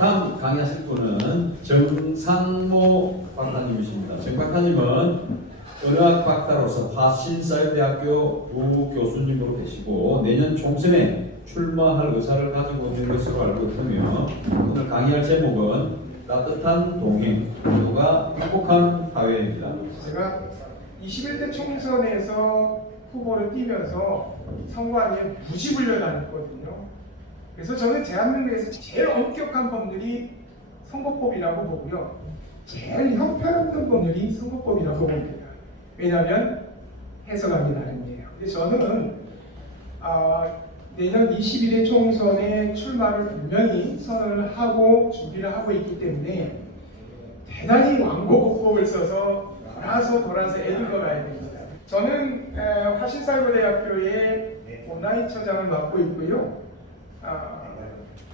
다음 강의하실 분은 정상모 박사님이십니다. 정 박사님은 의학 박사로서 화신사회대학교 부교수님으로 계시고 내년 총선에 출마할 의사를 가지고 있는 것으로 알고 있으며 오늘 강의할 제목은 따뜻한 동행, 모두가 행복한 사회입니다. 제가 21대 총선에서 후보를 뛰면서 선관위에 무지불려다녔거든요. 그래서 저는 대한민국에서 제일 엄격한 법률이 선거법이라고 보고요. 제일 형편없는 법률이 선거법이라고 봅니다. 왜냐하면 해석하기 나름이에요. 그래서 저는 내년 21대 총선에 출마를 분명히 선언을 하고 준비를 하고 있기 때문에 대단히 완곡법을 써서 돌아서 애들러가야 됩니다. 저는 화신사회대학교의 온라인처장을 맡고 있고요.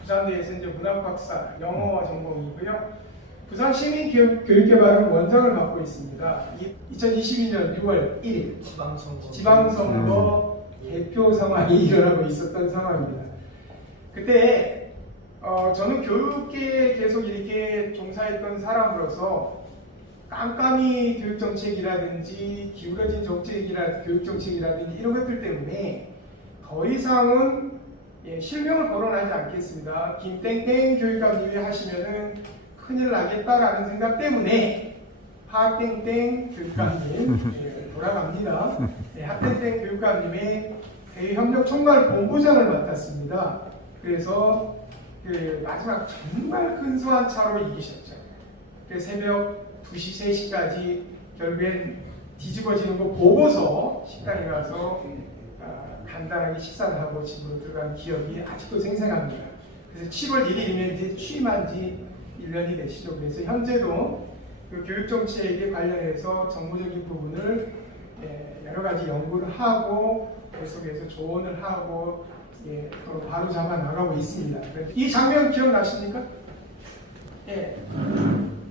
부산대에서 이제 문학박사, 영어 전공이고요. 부산시민교육개발원 원장을 맡고 있습니다. 2022년 6월 1일 지방선거 개표 상황이 일어나고 있었던 상황입니다. 그때 저는 교육계에 계속 이렇게 종사했던 사람으로서 깜깜이 교육정책이라든지 기울어진 교육정책이라든지 이런 것들 때문에 더 이상은 실명을 거론하지 않겠습니다. 김땡땡 교육감님이 하시면은 큰일 나겠다라는 생각 때문에 하땡땡 교육감님 돌아갑니다. 하땡땡 교육감님의 대외협력 총괄 본부장을 맡았습니다. 그래서 마지막 정말 근소한 차로 이기셨죠. 새벽 2시, 3시까지 결국엔 뒤집어지는 거 보고서 식당에 가서 간단하게 식사를 하고 집으로 들어간 기억이 아직도 생생합니다. 그래서 7월 1일이면 이제 취임한 지 1년이 되시죠. 그래서 현재도 그 교육정책에 관련해서 정무적인 부분을 여러 가지 연구를 하고 계속해서 조언을 하고 바로 잡아 나가고 있습니다. 이 장면 기억나십니까?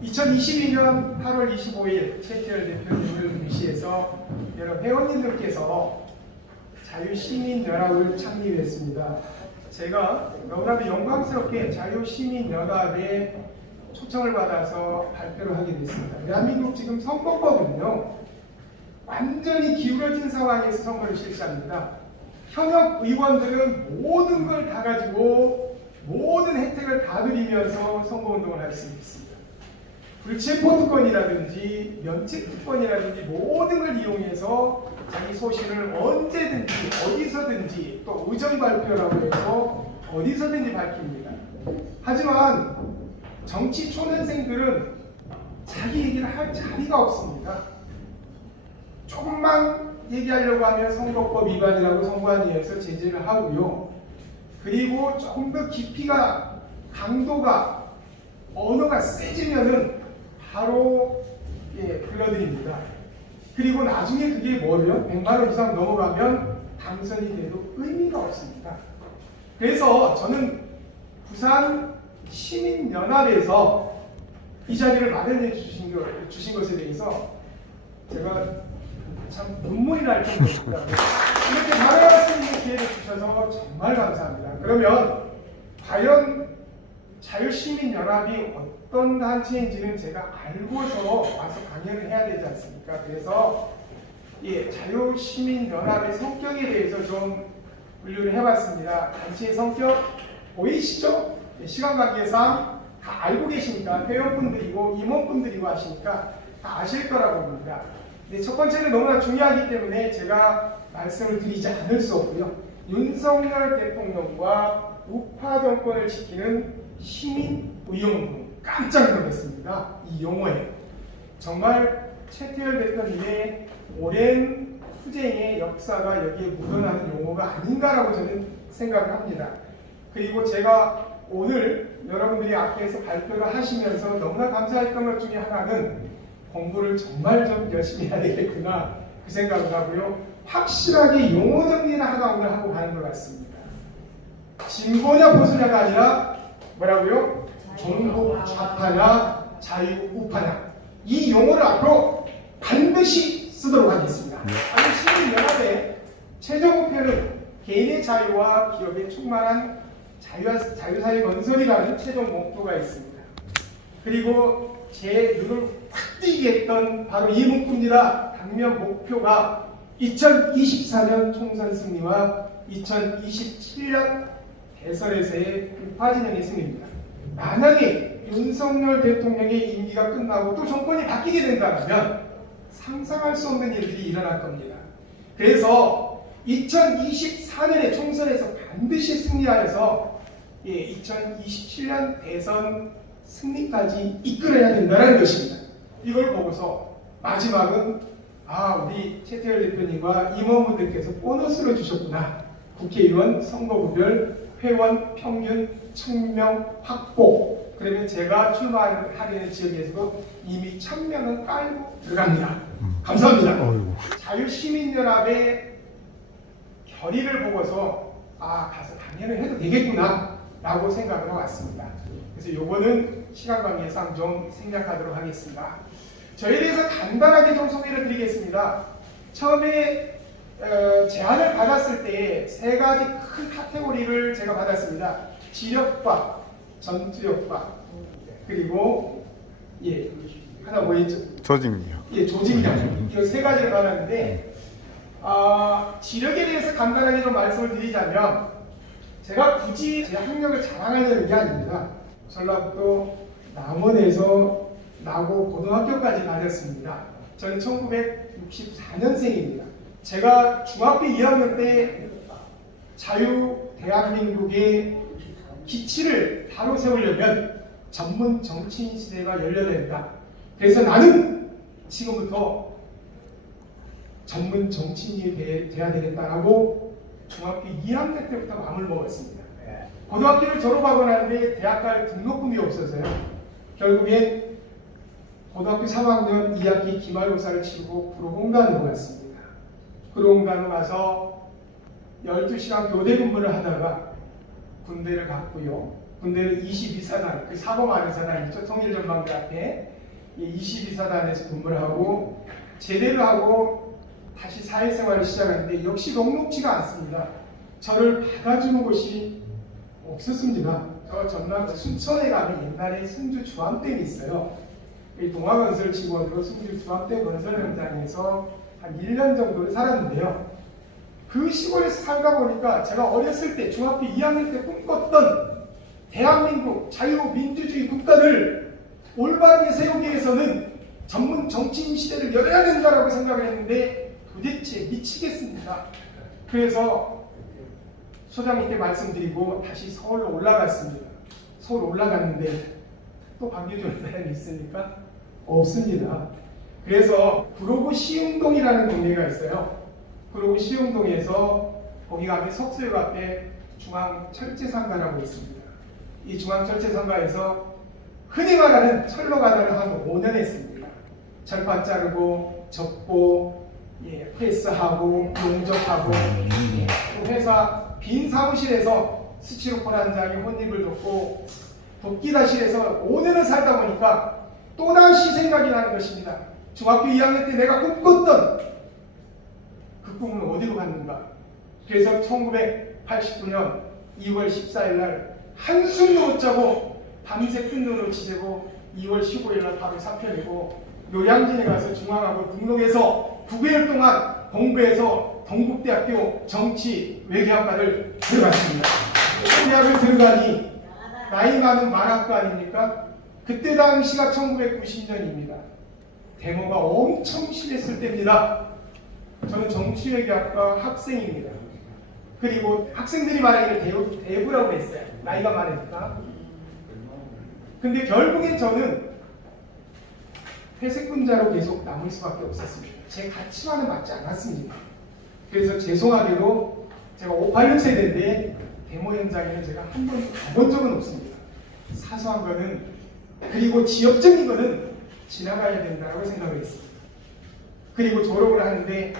2022년 8월 25일 최태열 대표님을 위시해서 여러 회원님들께서 자유시민연합을 창립했습니다. 제가 너무나도 영광스럽게 자유시민연합에 초청을 받아서 발표를 하게 됐습니다. 대한민국 지금 선거법은요, 완전히 기울어진 상황에서 선거를 실시합니다. 현역 의원들은 모든 걸 다 가지고 모든 혜택을 다 누리면서 선거운동을 할 수 있습니다. 불체포특권이라든지 면책특권이라든지 모든 걸 이용해서 자기 소신을 언제든지 어디서든지 또 의정발표라고 해서 어디서든지 밝힙니다. 하지만 정치 초년생들은 자기 얘기를 할 자리가 없습니다. 조금만 얘기하려고 하면 선거법 위반이라고 선관위에서 제재를 하고요. 그리고 조금 더 깊이가 강도가 언어가 세지면은 바로 불러드립니다. 그리고 나중에 그게 뭐예요? 100만 원 이상 넘어가면 당선이 돼도 의미가 없습니다. 그래서 저는 부산 시민연합에서 이 자리를 마련해 주신 것에 대해서 제가 참 눈물이 날 정도입니다. 이렇게 발언할 수 있는 기회를 주셔서 정말 감사합니다. 그러면 과연 자유시민연합이 어떤 단체인지는 제가 알고서 와서 강연을 해야 되지 않습니까? 그래서 자유시민연합의 성격에 대해서 좀 분류를 해봤습니다. 단체의 성격 보이시죠? 시간 관계상 다 알고 계시니까 회원분들이고 임원분들이고 하시니까 다 아실 거라고 봅니다. 첫 번째는 너무나 중요하기 때문에 제가 말씀을 드리지 않을 수 없고요. 윤석열 대통령과 우파 정권을 지키는 시민의용군, 깜짝 놀랐습니다. 이 용어에 정말 최태열 대표님의 오랜 투쟁의 역사가 여기에 묻어나는 용어가 아닌가라고 저는 생각을 합니다. 그리고 제가 오늘 여러분들이 앞에서 발표를 하시면서 너무나 감사했던 것 중에 하나는 공부를 정말 좀 열심히 해야 되겠구나 그 생각을 하고요. 확실하게 용어 정리를 하고 가는 것 같습니다. 진보냐 보수냐가 아니라 뭐라고요? 종북 좌파냐 자유 우파냐, 이 용어를 앞으로 반드시 쓰도록 하겠습니다. 아니 시민연합의 최종 목표는 개인의 자유와 기업의 충만한 자유사회 건설이라는 최종 목표가 있습니다. 그리고 제 눈을 확 띄게 했던 바로 이 문구입니다. 당면 목표가 2024년 총선 승리와 2027년 대선에서의 우파 진영의 승리입니다. 만약에 윤석열 대통령의 임기가 끝나고 또 정권이 바뀌게 된다면 상상할 수 없는 일들이 일어날 겁니다. 그래서 2024년의 총선에서 반드시 승리하여서 2027년 대선 승리까지 이끌어야 된다는 것입니다. 이걸 보고서 마지막은 우리 최태열 대표님과 임원분들께서 보너스를 주셨구나. 국회의원 선거구별 회원 평균 1000명 확보. 그러면 제가 출마하는 지역에서도 이미 1000명은 깔고 들어갑니다. 감사합니다. 자유시민연합의 결의를 보고서 가서 당연히 해도 되겠구나 라고 생각을 하고 왔습니다. 그래서 요거는 시간 관계상 좀 생략하도록 하겠습니다. 저에 대해서 간단하게 좀 소개를 드리겠습니다. 처음에 제안을 받았을 때 세 가지 큰 카테고리를 제가 받았습니다. 지력과 전투력과 그리고 하나 뭐 있죠? 조직력. 조직력. 이 세 가지를 받았는데 지력에 대해서 간단하게 좀 말씀을 드리자면 제가 굳이 제 학력을 자랑하려는 게 아닙니다. 전라북도 남원에서 나고 고등학교까지 다녔습니다. 저는 1964년생입니다. 제가 중학교 2학년 때 자유대한민국의 기치를 바로 세우려면 전문 정치인 시대가 열려야 된다. 그래서 나는 지금부터 전문 정치인이 돼야 되겠다라고 중학교 2학년 때부터 마음을 먹었습니다. 고등학교를 졸업하고 나는데 대학 갈 등록금이 없어서요. 결국엔 고등학교 3학년 2학기 기말고사를 치르고 구로공단으로 갔습니다. 구로공단으로 가서 12시간 교대 근무를 하다가 군대를 갔고요. 군대는 22사단, 그 사범아리사단 있죠. 통일전방대 앞에 22사단에서 근무를 하고 제대를 하고 다시 사회생활을 시작하는데 역시 녹록지가 않습니다. 저를 받아주는 곳이 없었습니다. 저 전남 순천에 가면 옛날에 승주 주암댐이 있어요. 이 동아건설 직원으로 승주 주암댐 건설 현장에서 한 1년 정도를 살았는데요. 그 시골에서 살다 보니까 제가 어렸을 때 중학교 2학년 때 꿈꿨던 대한민국 자유민주주의 국가를 올바르게 세우기 위해서는 전문 정치인 시대를 열어야 된다라고 생각을 했는데 도대체 미치겠습니다. 그래서 소장님께 말씀드리고 다시 서울로 올라갔습니다. 서울 올라갔는데 또 반겨주는 사람이 있습니까? 없습니다. 그래서 구로구 시흥동이라는 동네가 있어요. 구로구 시흥동에서 거기 가면 석수역 앞에 중앙철제상가라고 있습니다. 이 중앙철제상가에서 흔히 말하는 철로 가다를 한 5년 했습니다. 철판 자르고 접고 프레스하고 용접하고 또 회사 빈 사무실에서 스티로폼 한 장에 혼입을 덮고 돕기다실에서 5년을 살다 보니까 또다시 생각이 나는 것입니다. 중학교 2학년 때 내가 꿈꿨던 그 꿈은 어디로 갔는가. 그래서 1989년 2월 14일 날 한숨도 못 자고 밤새 큰 눈으로 지새고 2월 15일 날 바로 사표 내고 노량진에 가서 중앙하고 등록해서 9개월 동안 공부해서 동국대학교 정치 외교학과를 들어갔습니다. 대학을 들어가니 나이 많은 만학과 아닙니까? 그때 당시가 1990년입니다. 데모가 엄청 심했을 때입니다. 저는 정치외교학과 학생입니다. 그리고 학생들이 말하기를 대부라고 했어요. 나이가 많으니까. 근데 결국엔 저는 회색분자로 계속 남을 수밖에 없었습니다. 제 가치와는 맞지 않았습니다. 그래서 죄송하게도 제가 586 세대인데 데모 현장에는 제가 한 번도 가본 적은 없습니다. 사소한 거는 그리고 지역적인 거는 지나가야 된다고 생각을 했습니다. 그리고 졸업을 하는데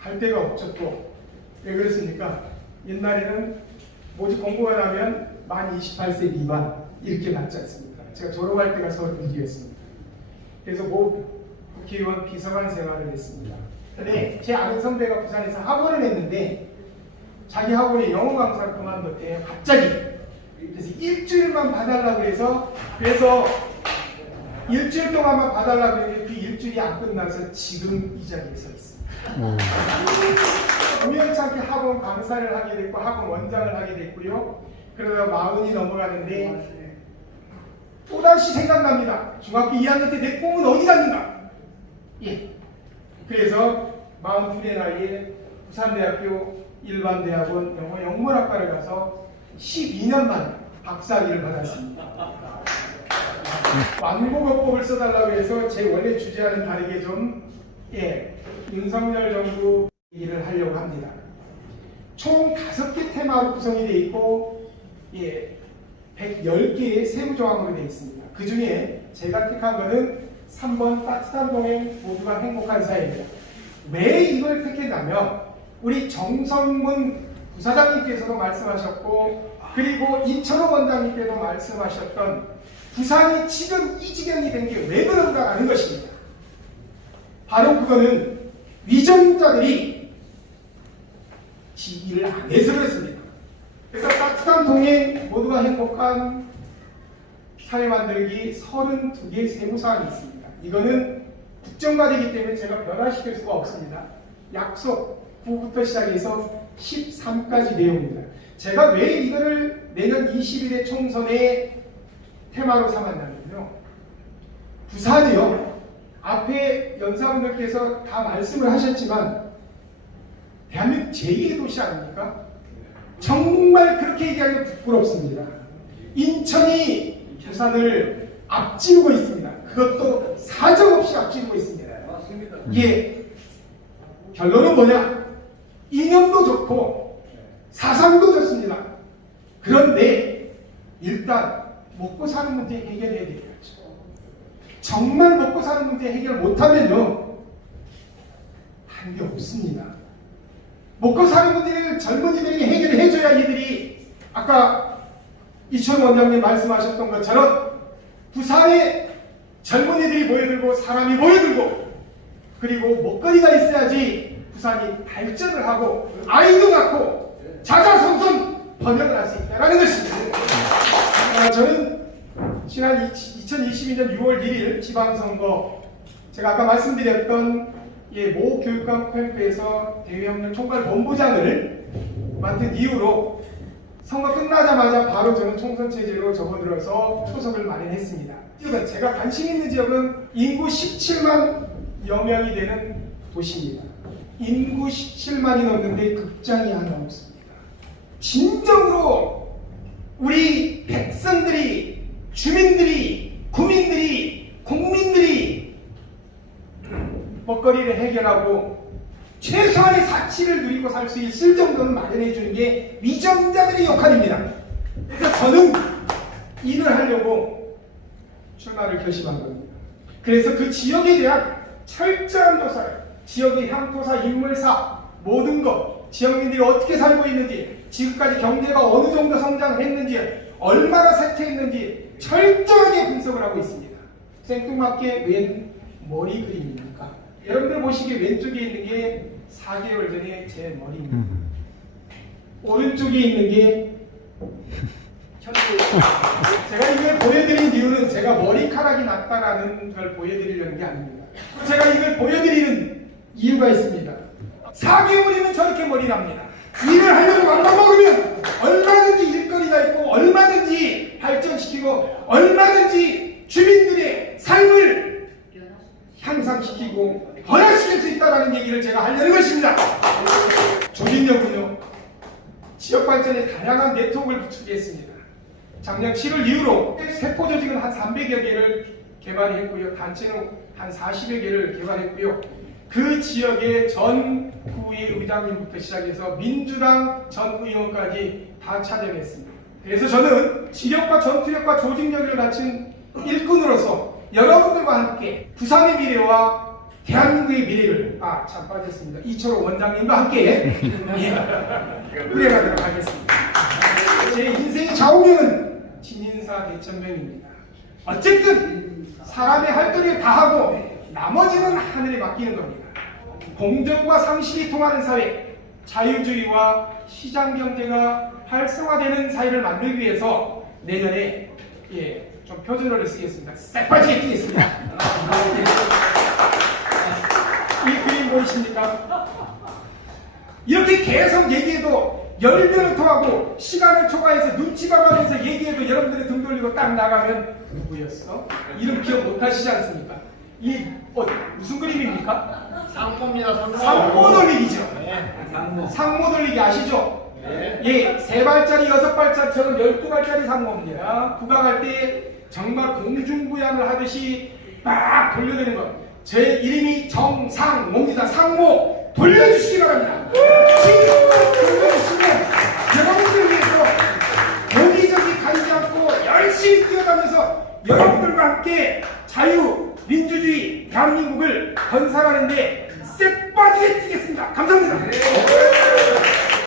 갈 데가 없죠. 또 왜 그랬습니까? 옛날에는 모집 공고가 나면 만 28세 미만 이렇게 받지 않습니까? 제가 졸업할 때가 32였습니다. 그래서 국회의원 비서관 생활을 했습니다. 근데 제 아는 선배가 부산에서 학원을 했는데 자기 학원에 영어 강사를 그만뒀대요. 갑자기. 그래서 일주일만 봐달라고 해서 일주일 동안만 봐달라고 했는데 그 일주일이 안 끝나서 지금 이 자리에 서 있습니다. 우연찮게 학원 강사를 하게 됐고 학원 원장을 하게 됐고요. 그러다 40이 넘어가는데 또다시 생각납니다. 중학교 2학년 때 내 꿈은 어디 갔는가? 예. 그래서 42의 나이에 부산대학교 일반대학원 영어 영문학과를 가서 12년 만에 박사학위를 받았습니다. 완고법법을 써달라고 해서 제 원래 주제와는 다르게 좀 윤석열 정부 얘기를 하려고 합니다. 총 5개 테마로 구성이 되어 있고 110개의 세부조항으로 되어 있습니다. 그 중에 제가 택한 것은 3번 따뜻한 동행 모두가 행복한 사회입니다. 왜 이걸 택했냐면 우리 정성문 부사장님께서도 말씀하셨고 그리고 이철호 원장님께도 말씀하셨던 부산이 지금 이 지경이 된 게 왜 그런가라는 것입니다. 바로 그거는 위정자들이 지위를 안 해서 그렇습니다. 그래서 따뜻한 동행 모두가 행복한 사회 만들기 32개 세부사항이 있습니다. 이거는 국정과제이기 때문에 제가 변화시킬 수가 없습니다. 약속 9부터 시작해서 13까지 내용입니다. 제가 왜 이거를 내년 21대 총선의 테마로 삼았냐면요. 부산이요. 앞에 연사분들께서 다 말씀을 하셨지만 대한민국 제2의 도시 아닙니까? 정말 그렇게 얘기하기가 부끄럽습니다. 인천이 부산을 앞지르고 있습니다. 그것도 사정없이 앞지르고 있습니다. 이게 결론은 뭐냐? 이념도 좋고 사상도 좋습니다. 그런데 일단 먹고 사는 문제 해결해야 되겠죠. 정말 먹고 사는 문제 해결 못하면요 한 게 없습니다. 먹고 사는 문제를 젊은이들에게 해결해 줘야 이들이 아까 이철 원장님 말씀하셨던 것처럼 부산에 젊은이들이 모여들고 사람이 모여들고 그리고 먹거리가 있어야지 부산이 발전을 하고 아이도 낳고 자자손손 번영을 할 수 있다는 것입니다. 저는 지난 2022년 6월 1일 지방선거 제가 아까 말씀드렸던 모 교육감 캠프에서 대외협력 총괄본부장을 맡은 이후로 선거 끝나자마자 바로 저는 총선체제로 접어들어서 초석을 마련했습니다. 지역은 제가 관심 있는 지역은 인구 17만여 명이 되는 도시입니다. 인구 17만이 넘는데 극장이 하나 없습니다. 진정으로 우리 백성들이, 주민들이, 국민들이, 국민들이 먹거리를 해결하고 최소한의 사치를 누리고 살 수 있을 정도는 마련해 주는 게 위정자들의 역할입니다. 그래서 저는 일을 하려고 출마를 결심한 겁니다. 그래서 그 지역에 대한 철저한 조사를 지역의 향토사, 인물사 모든 것 지역민들이 어떻게 살고 있는지 지금까지 경제가 어느 정도 성장했는지 얼마나 쇠퇴했는지 철저하게 분석을 하고 있습니다. 생뚱맞게 웬 머리 그림입니까? 여러분들 보시기에 왼쪽에 있는 게 4개월 전에 제 머리입니다. 오른쪽에 있는 게 제가 이걸 보여드린 이유는 제가 머리카락이 났다라는 걸 보여드리려는 게 아닙니다. 제가 이걸 보여드리는 이유가 있습니다. 4개월이면 저렇게 머리 납니다. 일을 하려고 맘만 먹으면 얼마든지 일거리가 있고 얼마든지 발전시키고 얼마든지 주민들의 삶을 향상시키고 변화시킬 수 있다는 얘기를 제가 하려는 것입니다. 조직력은요. 지역발전에 다양한 네트워크를 구축했습니다. 작년 7월 이후로 세포조직은 한 300여 개를 개발했고요. 단체는 한 40여 개를 개발했고요. 그 지역의 전 구의 의장님부터 시작해서 민주당 전 의원까지 다 찾아냈습니다. 그래서 저는 지력과 전투력과 조직력을 갖춘 일꾼으로서 여러분들과 함께 부산의 미래와 대한민국의 미래를 참 빠졌습니다. 이철호 원장님과 함께 꾸려가도록 하겠습니다. 제 인생의 좌우명은 진인사 대천명입니다. 어쨌든 사람의 할 도리를 다 하고 나머지는 하늘에 맡기는 겁니다. 공정과 상식이 통하는 사회, 자유주의와 시장경제가 활성화되는 사회를 만들기 위해서 내년에 좀 표준어를 쓰겠습니다. 새빠지게 뛰겠습니다. 이 그림 보이십니까? 이렇게 계속 얘기해도 열변을 토하고 시간을 초과해서 눈치 봐가면서 얘기해도 여러분들이 등 돌리고 딱 나가면 누구였어? 이름 기억 못 하시지 않습니까? 이 무슨 그림입니까? 상모입니다. 상모 돌리기죠. 네. 상모 돌리기 아시죠? 네. 예, 3발짜리, 6발짜리처럼 12발짜리 상모입니다. 국악할 때 정말 공중부양을 하듯이 막 돌려드리는 것. 제 이름이 정상모입니다. 상모 돌려주시기 바랍니다. 지금 돌려주시면 여러분들 위해서 고기저기 가리지 않고 열심히 뛰어다니면서 여러분들과 함께 자유, 민주주의, 대한민국을 건설하는데 쎄빠지게 뛰겠습니다. 감사합니다.